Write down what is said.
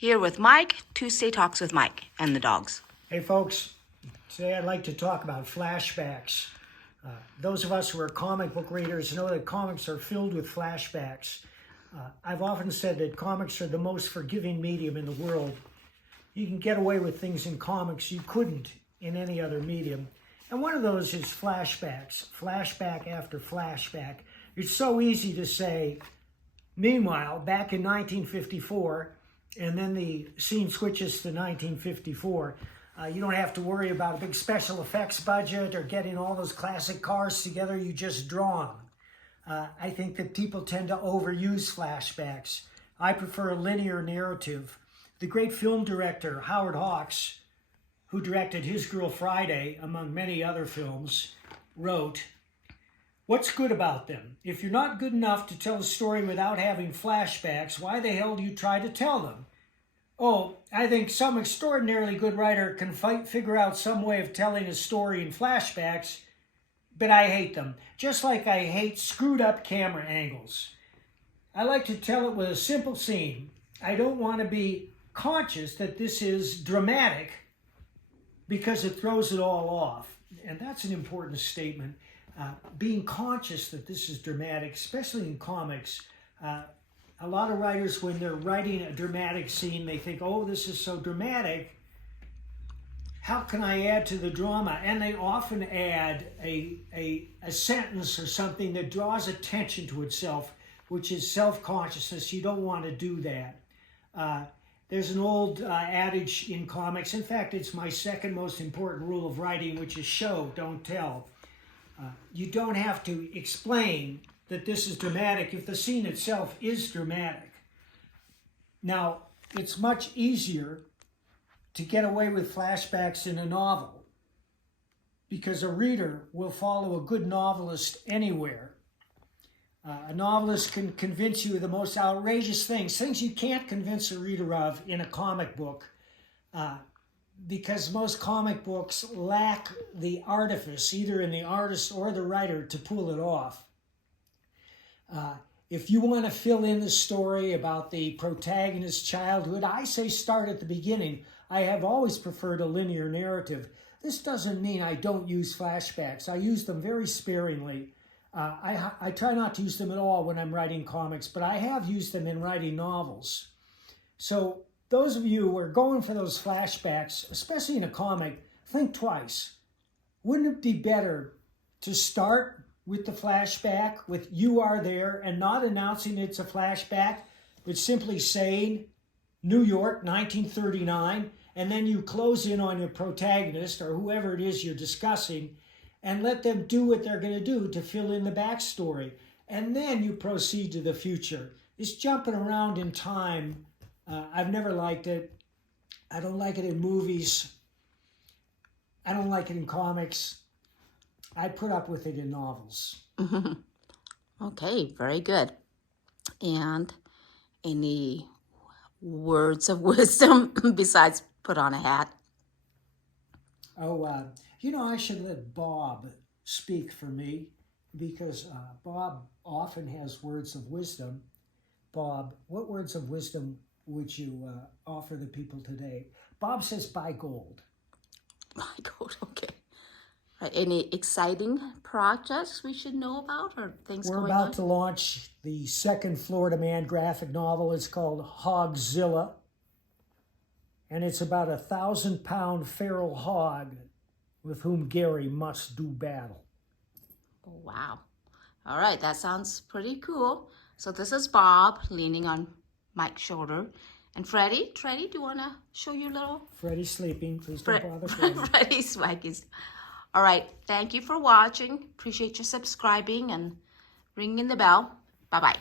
here with Mike, Tuesday Talks with Mike and the dogs. Hey folks, today I'd like to talk about flashbacks. Those of us who are comic book readers know that comics are filled with flashbacks. I've often said that comics are the most forgiving medium in the world. You can get away with things in comics you couldn't in any other medium. And one of those is flashbacks, flashback after flashback. It's so easy to say, meanwhile, back in 1954, and then the scene switches to 1954, you don't have to worry about a big special effects budget or getting all those classic cars together. You just draw them. I think that people tend to overuse flashbacks. I prefer a linear narrative. The great film director, Howard Hawks, who directed His Girl Friday, among many other films, wrote, "What's good about them? If you're not good enough to tell a story without having flashbacks, why the hell do you try to tell them? Oh, I think some extraordinarily good writer can figure out some way of telling a story in flashbacks, but I hate them, just like I hate screwed up camera angles. I like to tell it with a simple scene. I don't want to be conscious that this is dramatic because it throws it all off." And that's an important statement. Being conscious that this is dramatic, especially in comics. A lot of writers, when they're writing a dramatic scene, they think, oh, this is so dramatic. How can I add to the drama? And they often add a sentence or something that draws attention to itself, which is self-consciousness. You don't want to do that. There's an old adage in comics. In fact, it's my second most important rule of writing, which is show, don't tell. You don't have to explain that this is dramatic if the scene itself is dramatic. Now, it's much easier to get away with flashbacks in a novel because a reader will follow a good novelist anywhere. A novelist can convince you of the most outrageous things you can't convince a reader of in a comic book, because most comic books lack the artifice, either in the artist or the writer, to pull it off. If you want to fill in the story about the protagonist's childhood, I say start at the beginning. I have always preferred a linear narrative. This doesn't mean I don't use flashbacks. I use them very sparingly. I try not to use them at all when I'm writing comics, but I have used them in writing novels. So those of you who are going for those flashbacks, especially in a comic, think twice. Wouldn't it be better to start with the flashback, with you are there, and not announcing it's a flashback, but simply saying New York, 1939, and then you close in on your protagonist or whoever it is you're discussing, and let them do what they're going to do to fill in the backstory. And then you proceed to the future. It's jumping around in time. I've never liked it. I don't like it in movies. I don't like it in comics. I put up with it in novels. Okay, very good. And any words of wisdom besides put on a hat? Oh, I should let Bob speak for me because Bob often has words of wisdom. Bob, what words of wisdom would you offer the people today? Bob says buy gold. Buy gold, okay. Any exciting projects we should know about or things We're going on? We're about to launch the second Florida Man graphic novel. It's called Hogzilla. And it's about a 1,000-pound feral hog with whom Gary must do battle. Wow. All right, that sounds pretty cool. So this is Bob leaning on Mike's shoulder. And Freddie, do you want to show your little... Freddie's sleeping. Please don't bother Freddie. Freddie's swaggies. All right, thank you for watching. Appreciate you subscribing and ringing the bell. Bye-bye.